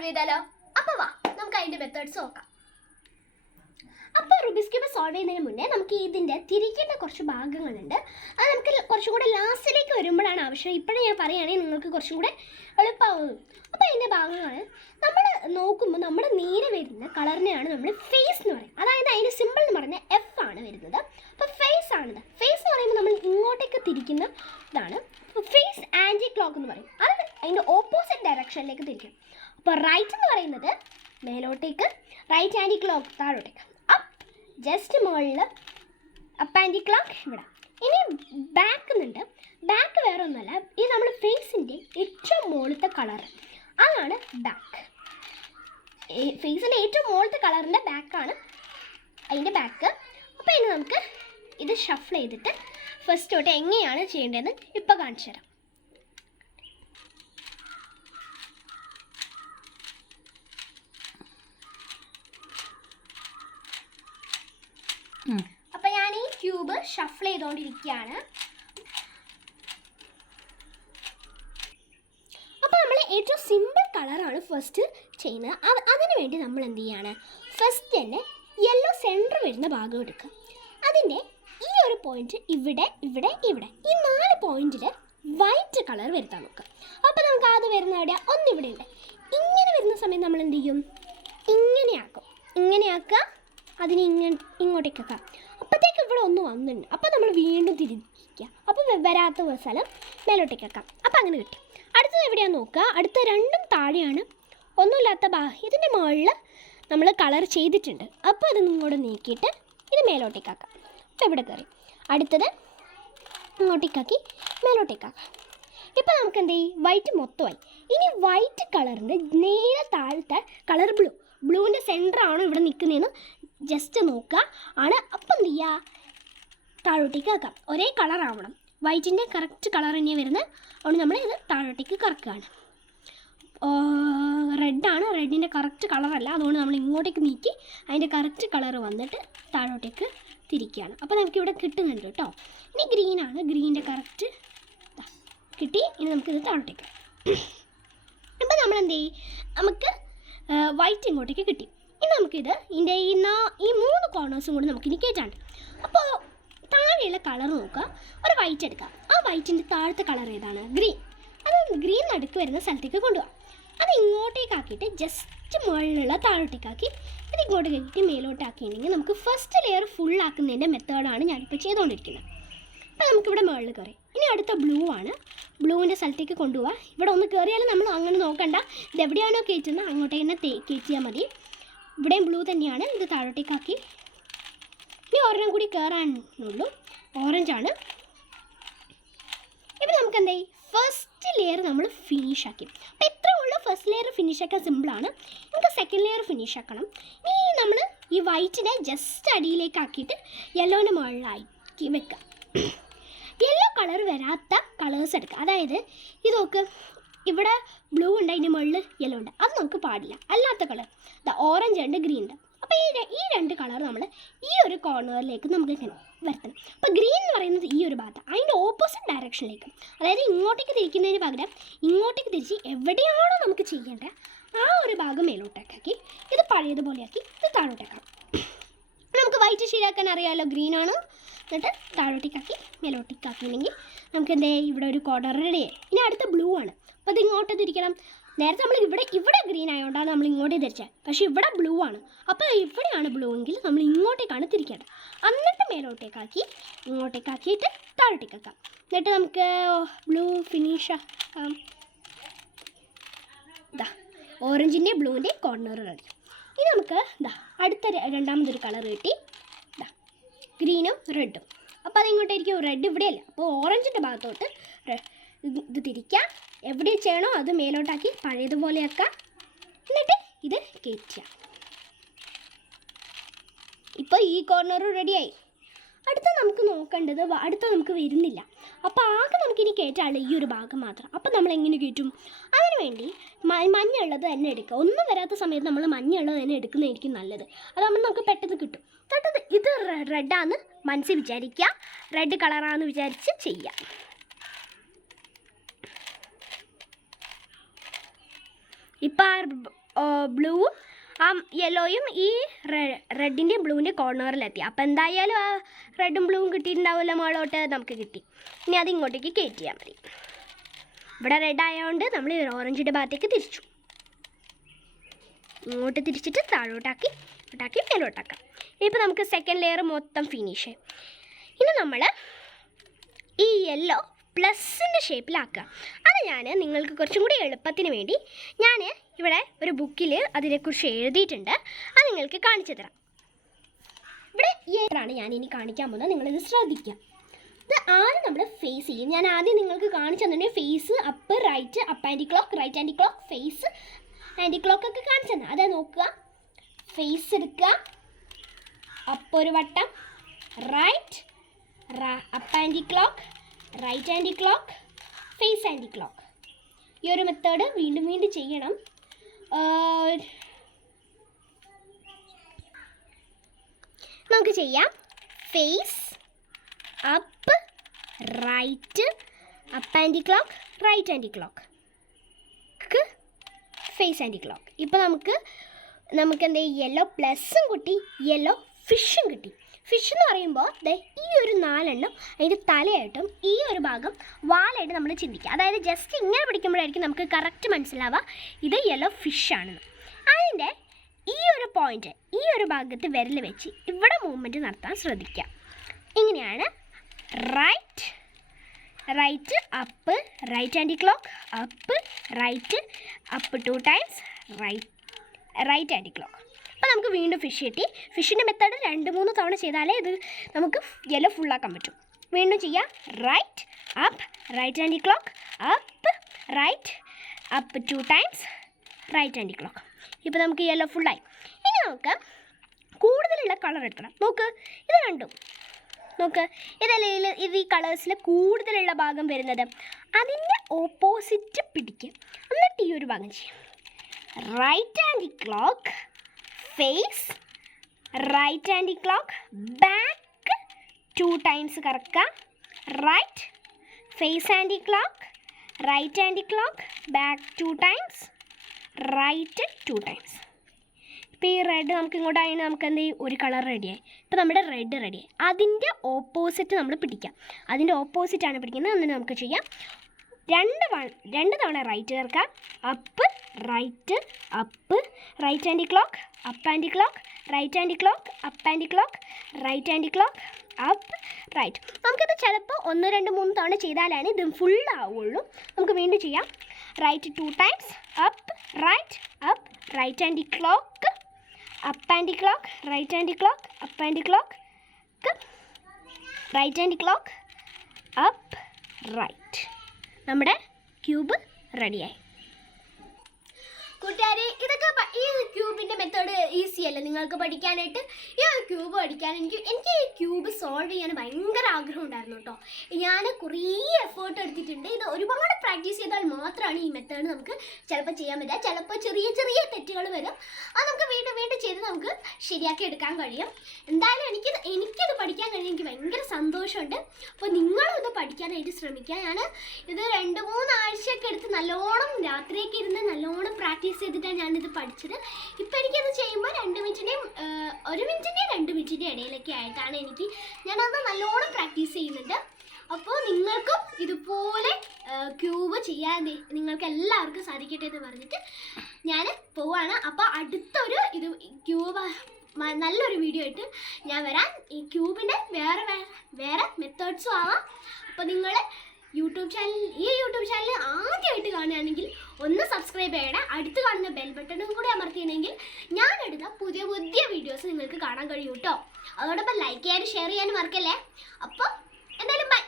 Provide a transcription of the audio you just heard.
Solve ചെയ്താലോ അപ്പൊ വാ നമുക്ക് അതിന്റെ മെത്തേഡ്സ് നോക്കാം. അപ്പോൾ റുബിസ് ക്യൂബ് സോൾവ് ചെയ്യുന്നതിന് മുന്നേ നമുക്ക് ഇതിന്റെ തിരിക്കേണ്ട കുറച്ച് ഭാഗങ്ങളുണ്ട്. അത് നമുക്ക് കുറച്ചും കൂടെ ലാസ്റ്റിലേക്ക് വരുമ്പോഴാണ് ആവശ്യം. ഇപ്പോഴും ഞാൻ പറയുകയാണെങ്കിൽ നിങ്ങൾക്ക് കുറച്ചും കൂടെ എളുപ്പമാകും അപ്പോൾ അതിന്റെ ഭാഗങ്ങൾ നമ്മൾ നോക്കുമ്പോൾ നമ്മുടെ നേരെ വരുന്ന കളറിനെയാണ് നമ്മൾ ഫേസ് എന്ന് പറയുന്നത്. അതായത് അതിന്റെ സിമ്പിൾ എന്ന് പറഞ്ഞാൽ എഫ് ആണ് വരുന്നത്. അപ്പോൾ ഫേസ് ആണിത്. ഫേസ് എന്ന് പറയുമ്പോൾ നമ്മൾ ഇങ്ങോട്ടേക്ക് തിരിക്കുന്ന ഇതാണ്. ഫേസ് ആന്റി ക്ലോക്ക് എന്ന് പറയും. അത് അതിന്റെ ഓപ്പോസിറ്റ് ഡയറക്ഷനിലേക്ക് തിരിക്കും അപ്പോൾ റൈറ്റ് എന്ന് പറയുന്നത് മേലോട്ടേക്ക് റൈറ്റ് ആന്റി ക്ലോക്ക് താഴോട്ടേക്ക്. അപ്പ് ജസ്റ്റ് മുകളിൽ അപ്പ് ആന്റി ക്ലോക്ക് ഇവിടെ. ഇനി ബാക്ക് എന്നുണ്ട് ബാക്ക് വേറെ ഒന്നുമല്ല. ഈ നമ്മൾ ഫേസിന്റെ ഏറ്റവും മുകളിലത്തെ കളർ അതാണ് ബാക്ക് ഫേസിന്റെ ഏറ്റവും മുകളിലത്തെ കളറിന്റെ ബാക്കാണ് അതിന്റെ ബാക്ക് അപ്പോൾ ഇനി നമുക്ക് ഇത് ഷഫിൾ ചെയ്തിട്ട് ഫസ്റ്റ് തൊട്ട് എങ്ങനെയാണ് ചെയ്യേണ്ടതെന്ന് ഇപ്പോൾ കാണിച്ചു തരാം അപ്പൊ ഞാൻ ഈ ക്യൂബ് ഷഫിൾ ചെയ്തുകൊണ്ടിരിക്കുകയാണ്. അപ്പോൾ നമ്മൾ ഏറ്റവും സിമ്പിൾ കളറാണ് ഫസ്റ്റ് ചെയ്യുന്നത്. അത് അതിന് വേണ്ടി നമ്മൾ എന്ത് ചെയ്യാണ്? ഫസ്റ്റ് തന്നെ യെല്ലോ സെന്റർ വരുന്ന ഭാഗം എടുക്കുക. അതിന്റെ ഈ ഒരു പോയിന്റ് ഇവിടെ ഇവിടെ ഇവിടെ ഈ നാല് പോയിന്റിൽ വൈറ്റ് കളർ വരുത്താൻ നോക്കുക. അപ്പോൾ നമുക്ക് അത് വരുന്ന എവിടെയാ? ഒന്നിവിടെ ഉണ്ട്. ഇങ്ങനെ വരുന്ന സമയം നമ്മൾ എന്ത് ചെയ്യും? ഇങ്ങനെയാക്കും ഇങ്ങനെയാക്കുക അതിനെ ഇങ്ങനെ ഇങ്ങോട്ടേക്കാക്കാം ഇവിടെ ഒന്ന് വന്നിട്ടുണ്ട്. അപ്പോൾ നമ്മൾ വീണ്ടും തിരിക്കുക അപ്പോൾ വരാത്ത സ്ഥലം മേലോട്ടേക്കൊക്കെ അപ്പോൾ അങ്ങനെ കിട്ടി. അടുത്തത് എവിടെയാണ് നോക്കുക? അടുത്ത രണ്ടും താഴെയാണ്. ഒന്നുമില്ലാത്ത ബാ ഇതിന്റെ മുകളിൽ നമ്മൾ കളർ ചെയ്തിട്ടുണ്ട്. അപ്പോൾ അത് ഇങ്ങോട്ട് നീക്കിയിട്ട് ഇത് മേലോട്ടേക്കാക്കാം അപ്പോൾ ഇവിടെ കയറി. അടുത്തത് ഇങ്ങോട്ടേക്കാക്കി മേലോട്ടേക്കാക്കാം ഇപ്പം നമുക്ക് എന്ത് ചെയ്യും? വൈറ്റ് മൊത്തമായി. ഇനി വൈറ്റ് കളറിന്റെ നേരെ താഴത്തെ കളർ ബ്ലൂ. ബ്ലൂവിന്റെ സെന്ററാണോ ഇവിടെ നിൽക്കുന്നതെന്ന് ജസ്റ്റ് നോക്കുക. ആണ്. അപ്പം എന്ത് ചെയ്യുക? താഴോട്ടേക്ക് ആക്കാം ഒരേ കളർ ആവണം. വൈറ്റിന്റെ കറക്റ്റ് കളർ തന്നെയാണ് വരുന്നത്. അതുകൊണ്ട് നമ്മൾ ഇത് താഴോട്ടേക്ക് കറക്കുകയാണ്. റെഡാണ് റെഡിന്റെ കറക്റ്റ് കളറല്ല അതുകൊണ്ട് നമ്മൾ ഇങ്ങോട്ടേക്ക് നീക്കി അതിന്റെ കറക്റ്റ് കളർ വന്നിട്ട് താഴോട്ടേക്ക് തിരിക്കുകയാണ്. അപ്പോൾ നമുക്കിവിടെ കിട്ടുന്നുണ്ട് കേട്ടോ. ഇനി ഗ്രീനാണ് ഗ്രീന്റെ കറക്റ്റ് കിട്ടി. ഇനി നമുക്കിത് താഴോട്ടേക്ക് അപ്പോൾ നമ്മൾ എന്ത് ചെയ്യും? നമുക്ക് വൈറ്റ് ഇങ്ങോട്ടേക്ക് കിട്ടി. ഇനി നമുക്കിത് ഇതിന്റെ ഈ നാ ഈ മൂന്ന് കോർണേഴ്സും കൂടി നമുക്കിനി കയറ്റാണ്ട് അപ്പോൾ താഴെയുള്ള കളർ നോക്കുക. ഒരു വൈറ്റ് എടുക്കാം. ആ വൈറ്റിന്റെ താഴത്തെ കളർ ഏതാണ്? ഗ്രീൻ അത് ഗ്രീൻ നടുക്ക് വരുന്ന സ്ഥലത്തേക്ക് കൊണ്ടുപോകാം അത് ഇങ്ങോട്ടേക്കാക്കിയിട്ട് ജസ്റ്റ് മുകളിലുള്ള താഴോട്ടേക്കാക്കി ഇത് ഇങ്ങോട്ട് കയറ്റി മേലോട്ടാക്കിയിട്ടുണ്ടെങ്കിൽ നമുക്ക് ഫസ്റ്റ് ലെയർ ഫുൾ ആക്കുന്നതിന്റെ മെത്തേഡാണ് ഞാനിപ്പോൾ ചെയ്തുകൊണ്ടിരിക്കുന്നത്. അപ്പോൾ നമുക്കിവിടെ മുകളിൽ കയറി ഇനി അടുത്ത ബ്ലൂ ആണ്. ബ്ലൂവിന്റെ സ്ഥലത്തേക്ക് കൊണ്ടുപോവാം. ഇവിടെ ഒന്ന് കയറിയാലും നമ്മൾ അങ്ങനെ നോക്കണ്ട. ഇത് എവിടെയാണോ കയറ്റുന്നത് അങ്ങോട്ടേക്ക് തന്നെ കയറ്റിയാൽ മതി. ഇവിടെയും ബ്ലൂ തന്നെയാണ്. ഇത് താഴോട്ടേക്കാക്കി ഇനി ഒരെണ്ണം കൂടി കയറാനുള്ളൂ ഓറഞ്ചാണ്. ഇപ്പം നമുക്ക് എന്തായി ഫസ്റ്റ് ലെയർ നമ്മൾ ഫിനിഷ് ആക്കി. അപ്പോൾ ഇത്രേ ഉള്ളൂ ഫസ്റ്റ് ലെയർ ഫിനിഷ് ആക്കാൻ സിമ്പിളാണ് നമുക്ക് സെക്കൻഡ് ലെയർ ഫിനിഷ് ആക്കണം. ഇനി നമ്മൾ ഈ വൈറ്റിനെ ജസ്റ്റ് അടിയിലേക്ക് ആക്കിയിട്ട് യെല്ലോന്റെ മുകളിലാക്കി വെക്കുക യെല്ലോ കളർ വരാത്ത കളേഴ്സ് എടുക്കുക അതായത് ഇത് നോക്ക്. ഇവിടെ ബ്ലൂ ഉണ്ട് അതിന്റെ മുകളിൽ യെല്ലോ ഉണ്ട്. അത് നമുക്ക് പാടില്ല. അല്ലാത്ത കളർ ദ ഓറഞ്ച് ഉണ്ട് ഗ്രീൻ ഉണ്ട്. അപ്പോൾ ഈ ഈ രണ്ട് കളർ നമ്മൾ ഈ ഒരു കോർണറിലേക്ക് നമുക്ക് ഇങ്ങനെ വരുത്തണം. അപ്പോൾ ഗ്രീൻ എന്ന് പറയുന്നത് ഈ ഒരു ഭാഗത്ത്. അതിന്റെ ഓപ്പോസിറ്റ് ഡയറക്ഷനിലേക്ക് അതായത് ഇങ്ങോട്ടേക്ക് തിരിക്കുന്നതിന് പകരം ഇങ്ങോട്ടേക്ക് തിരിച്ച് എവിടെയാണോ നമുക്ക് ചെയ്യേണ്ടത് ആ ഒരു ഭാഗം മേലോട്ടേക്കാക്കി ഇത് പഴയതുപോലെയാക്കി ഇത് താഴോട്ടേക്കാം നമുക്ക് വൈറ്റ് ശരിയാക്കാൻ അറിയാമല്ലോ ആണ്. എന്നിട്ട് താഴോട്ടേക്കാക്കി മേലോട്ടേക്കാക്കിയില്ലെങ്കിൽ നമുക്ക് എന്തേ ഇവിടെ ഒരു കോർണർ റെഡിയായി ഇനി അടുത്ത ബ്ലൂ ആണ്. അപ്പോൾ അത് ഇങ്ങോട്ട് തിരിക്കണം. നേരത്തെ നമ്മൾ ഇവിടെ ഇവിടെ ഗ്രീൻ ആയതുകൊണ്ടാണ് നമ്മൾ ഇങ്ങോട്ടേ തിരിച്ചത് പക്ഷേ ഇവിടെ ബ്ലൂ ആണ്. അപ്പോൾ ഇവിടെയാണ് ബ്ലൂ എങ്കിൽ നമ്മൾ ഇങ്ങോട്ടേക്കാണ് തിരിക്കേണ്ടത്. എന്നിട്ട് മേലോട്ടേക്കാക്കി ഇങ്ങോട്ടേക്കാക്കിയിട്ട് താഴോട്ടേക്കാക്കാം എന്നിട്ട് നമുക്ക് ബ്ലൂ ഫിനിഷ് ആക്കാം ഇതാ ഓറഞ്ചിന്റെ ബ്ലൂവിന്റെ കോർണർ ഇനി നമുക്ക് ഇതാ അടുത്ത രണ്ടാമതൊരു കളർ കിട്ടി. ഇതാ ഗ്രീനും റെഡും അപ്പോൾ അതിങ്ങോട്ടായിരിക്കും റെഡ് ഇവിടെയല്ല. അപ്പോൾ ഓറഞ്ചിന്റെ ഭാഗത്തോട്ട് ഇത് തിരിക്കുക എവിടെ ചെയ്യണോ അത് മേലോട്ടാക്കി പഴയതുപോലെ ആക്കുക എന്നിട്ട് ഇത് കയറ്റുക. ഇപ്പോൾ ഈ കോർണർ റെഡിയായി അടുത്ത നമുക്ക് നോക്കേണ്ടത് അടുത്ത നമുക്ക് വരുന്നില്ല. അപ്പോൾ ആകെ നമുക്കിനി കയറ്റാനുള്ള ഈ ഒരു ഭാഗം മാത്രം. അപ്പോൾ നമ്മൾ എങ്ങനെ കയറ്റും അതിനുവേണ്ടി മഞ്ഞുള്ളത് തന്നെ എടുക്കുക. ഒന്നും വരാത്ത സമയത്ത് നമ്മൾ മഞ്ഞുള്ളത് തന്നെ എടുക്കുന്നതായിരിക്കും നല്ലത്. അതാകുമ്പോൾ നമുക്ക് പെട്ടെന്ന് കിട്ടും. പെട്ടെന്ന് ഇത് റെഡാന്ന് മനസ്സിൽ വിചാരിക്കുക. റെഡ് കളറാണെന്ന് വിചാരിച്ച് ചെയ്യുക ഇപ്പോൾ ബ്ലൂവും ആ യെല്ലോയും ഈ റെഡിന്റെയും ബ്ലൂവിന്റെ കോർണറിലെത്തി അപ്പോൾ എന്തായാലും ആ റെഡും ബ്ലൂവും കിട്ടിയിട്ടുണ്ടാവുമല്ലോ മുകളോട്ട് നമുക്ക് കിട്ടി. ഇനി അത് ഇങ്ങോട്ടേക്ക് കയറ്റിയാൽ മതി. ഇവിടെ റെഡ് ആയതുകൊണ്ട് നമ്മൾ ഓറഞ്ചിന്റെ ഭാഗത്തേക്ക് തിരിച്ചു. ഇങ്ങോട്ട് തിരിച്ചിട്ട് താഴോട്ടാക്കി ഇങ്ങോട്ടാക്കി മേലോട്ടാക്കാം. ഇപ്പോൾ നമുക്ക് സെക്കൻഡ് ലെയർ മൊത്തം ഫിനിഷ് ഇനി നമ്മൾ ഈ യെല്ലോ പ്ലസിന്റെ ഷേപ്പിലാക്കുക അത് ഞാൻ നിങ്ങൾക്ക് കുറച്ചും കൂടി എളുപ്പത്തിന് വേണ്ടി ഞാൻ ഇവിടെ ഒരു ബുക്കിൽ അതിനെക്കുറിച്ച് എഴുതിയിട്ടുണ്ട്. അത് നിങ്ങൾക്ക് കാണിച്ചു തരാം. ഇവിടെ ഏതാണ് ഞാൻ ഇനി കാണിക്കാൻ പോകുന്നത്. നിങ്ങളിത് ശ്രദ്ധിക്കുക. ഇത് ആദ്യം നമ്മൾ ഫേസ് ചെയ്യും ഞാൻ ആദ്യം നിങ്ങൾക്ക് കാണിച്ചു തന്നിട്ടുണ്ടെങ്കിൽ face up right up anti clock right anti clock face anti clock ഒക്കെ കാണിച്ചു തന്നെ. അതാ നോക്കുക. ഫേസ് എടുക്കുക. അപ്പ് ഒരു വട്ടം. Right up anti clock right anti clock face anti clock ഈ ഒരു മെത്തേഡ് വീണ്ടും വീണ്ടും ചെയ്യണം. നമുക്ക് ചെയ്യാം. Face up right up anti clock right anti clock face anti clock ഇപ്പോൾ നമുക്ക് നമുക്ക് എന്താ യെല്ലോ പ്ലസ്സും കിട്ടി യെല്ലോ ഫിഷും കിട്ടി. ഫിഷ് എന്ന് പറയുമ്പോൾ ദേ ഈ ഒരു നാലെണ്ണം അതിന്റെ തലയായിട്ടും ഈ ഒരു ഭാഗം വാലായിട്ട് നമ്മൾ ചിന്തിക്കുക അതായത് ജസ്റ്റ് ഇങ്ങനെ പിടിക്കുമ്പോഴായിരിക്കും നമുക്ക് കറക്റ്റ് മനസ്സിലാവുക ഇത് യെല്ലോ ഫിഷാണെന്ന് അതിന്റെ ഈ ഒരു പോയിന്റ് ഈ ഒരു ഭാഗത്ത് വിരൽ വെച്ച് ഇവിടെ മൂവ്മെന്റ് നടത്താൻ ശ്രദ്ധിക്കുക. ഇങ്ങനെയാണ് right right up right anti clock up right up two times right right anti clock അപ്പോൾ നമുക്ക് വീണ്ടും ഫിഷ് കിട്ടി. ഫിഷിന്റെ മെത്തേഡ് രണ്ട് മൂന്ന് തവണ ചെയ്താലേ ഇത് നമുക്ക് യെല്ലോ ഫുള്ളാക്കാൻ പറ്റും. വീണ്ടും ചെയ്യാം. Right up right anti clock up right up two times right anti clock ഇപ്പോൾ നമുക്ക് യെല്ലോ ഫുള്ളായി ഇനി നമുക്ക് കൂടുതലുള്ള കളർ എടുക്കണം. നോക്ക് ഇത് കണ്ടു. നോക്ക് ഇതല്ലേ ഇത് ഈ കളേഴ്സിൽ കൂടുതലുള്ള ഭാഗം വരുന്നത്? അതിന്റെ ഓപ്പോസിറ്റ് പിടിക്കുക എന്നിട്ട് ഈ ഒരു ഭാഗം ചെയ്യാം. Right anti clock face right anti clock back two times കറക്കുക right face anti clock right anti clock back two times right two times ഇപ്പോൾ ഈ റെഡ് നമുക്ക് ഇങ്ങോട്ട് ഇങ്ങോട്ടായി നമുക്ക് എന്ത് ചെയ്യും? ഒരു കളർ റെഡിയായി ഇപ്പോൾ നമ്മുടെ റെഡ് റെഡിയായി അതിന്റെ ഓപ്പോസിറ്റ് നമ്മൾ പിടിക്കാം. അതിന്റെ ഓപ്പോസിറ്റാണ് പിടിക്കുന്നത്. അങ്ങനെ നമുക്ക് ചെയ്യാം. രണ്ട് രണ്ട് തവണ റൈറ്റ് ചേർക്കാം up right up right anti clock up anti clock right anti clock up anti clock right anti clock up right നമുക്കിത് ചിലപ്പോൾ ഒന്ന് രണ്ട് മൂന്ന് തവണ ചെയ്താലാണ് ഇത് ഫുൾ ആവുള്ളൂ നമുക്ക് വീണ്ടും ചെയ്യാം right two times up right up right anti clock up anti clock right anti clock up anti clock right anti clock up right നമ്മുടെ ക്യൂബ് റെഡിയായി. കൂട്ടുകാരെ ഇതൊക്കെ ഈ ക്യൂബിന്റെ മെത്തേഡ് ഈസി അല്ലേ? നിങ്ങൾക്ക് പഠിക്കാനായിട്ട് ഈ ഒരു ക്യൂബ് പഠിക്കാൻ എനിക്ക് എനിക്ക് ഈ ക്യൂബ് സോൾവ് ചെയ്യാൻ ഭയങ്കര ആഗ്രഹം ഉണ്ടായിരുന്നു കേട്ടോ. ഞാൻ കുറേ എഫേർട്ട് എടുത്തിട്ടുണ്ട്. ഇത് ഒരുപാട് പ്രാക്ടീസ് ചെയ്താൽ മാത്രമാണ് ഈ മെത്തേഡ് നമുക്ക് ചിലപ്പോൾ ചെയ്യാൻ പറ്റുക. ചിലപ്പോൾ ചെറിയ ചെറിയ തെറ്റുകൾ വരും. അത് നമുക്ക് വീണ്ടും വീണ്ടും ചെയ്ത് നമുക്ക് ശരിയാക്കി എടുക്കാൻ കഴിയും. എന്തായാലും എനിക്ക് എനിക്കിത് പഠിക്കാൻ കഴിയും. എനിക്ക് ഭയങ്കര സന്തോഷമുണ്ട്. അപ്പോൾ നിങ്ങളും ഇത് പഠിക്കാനായിട്ട് ശ്രമിക്കുക ഞാൻ ഇത് രണ്ട് മൂന്ന് ആഴ്ചയൊക്കെ എടുത്ത് നല്ലോണം രാത്രിയൊക്കെ ഇരുന്ന് നല്ലോണം പ്രാക്ടീസ് ചെയ്തിട്ടാണ് ഞാനിത് പഠിച്ചത്. ഇപ്പം എനിക്കത് ചെയ്യുമ്പോൾ രണ്ട് മിനിറ്റിന്റെയും ഒരു മിനിറ്റിന്റെയും രണ്ട് മിനിറ്റിന്റെയും ഇടയിലൊക്കെ ആയിട്ടാണ് എനിക്ക് ഞാനത് നല്ലോണം പ്രാക്ടീസ് ചെയ്യുന്നുണ്ട്. അപ്പോൾ നിങ്ങൾക്കും ഇതുപോലെ ക്യൂബ് ചെയ്യാൻ നിങ്ങൾക്ക് എല്ലാവർക്കും സാധിക്കട്ടെ എന്ന് പറഞ്ഞിട്ട് ഞാൻ പോവാണ്. അപ്പോൾ അടുത്തൊരു ഇത് ക്യൂബ് നല്ലൊരു വീഡിയോ ആയിട്ട് ഞാൻ വരാൻ ഈ ക്യൂബിന്റെ വേറെ വേറെ മെത്തേഡ്സും ആവാം. അപ്പോൾ നിങ്ങൾ യൂട്യൂബ് ചാനൽ ഈ യൂട്യൂബ് ചാനൽ ആദ്യമായിട്ട് കാണുകയാണെങ്കിൽ ഒന്ന് സബ്സ്ക്രൈബ് ചെയ്യണം. അടുത്ത് കാണുന്ന ബെൽ ബട്ടണും കൂടി അമർത്തിയിട്ടുണ്ടെങ്കിൽ ഞാൻ എടുത്ത പുതിയ പുതിയ വീഡിയോസ് നിങ്ങൾക്ക് കാണാൻ കഴിയും കേട്ടോ അതോടൊപ്പം ലൈക്ക് ചെയ്യാനും ഷെയർ ചെയ്യാനും മറക്കല്ലേ? അപ്പോൾ എന്തായാലും ബൈ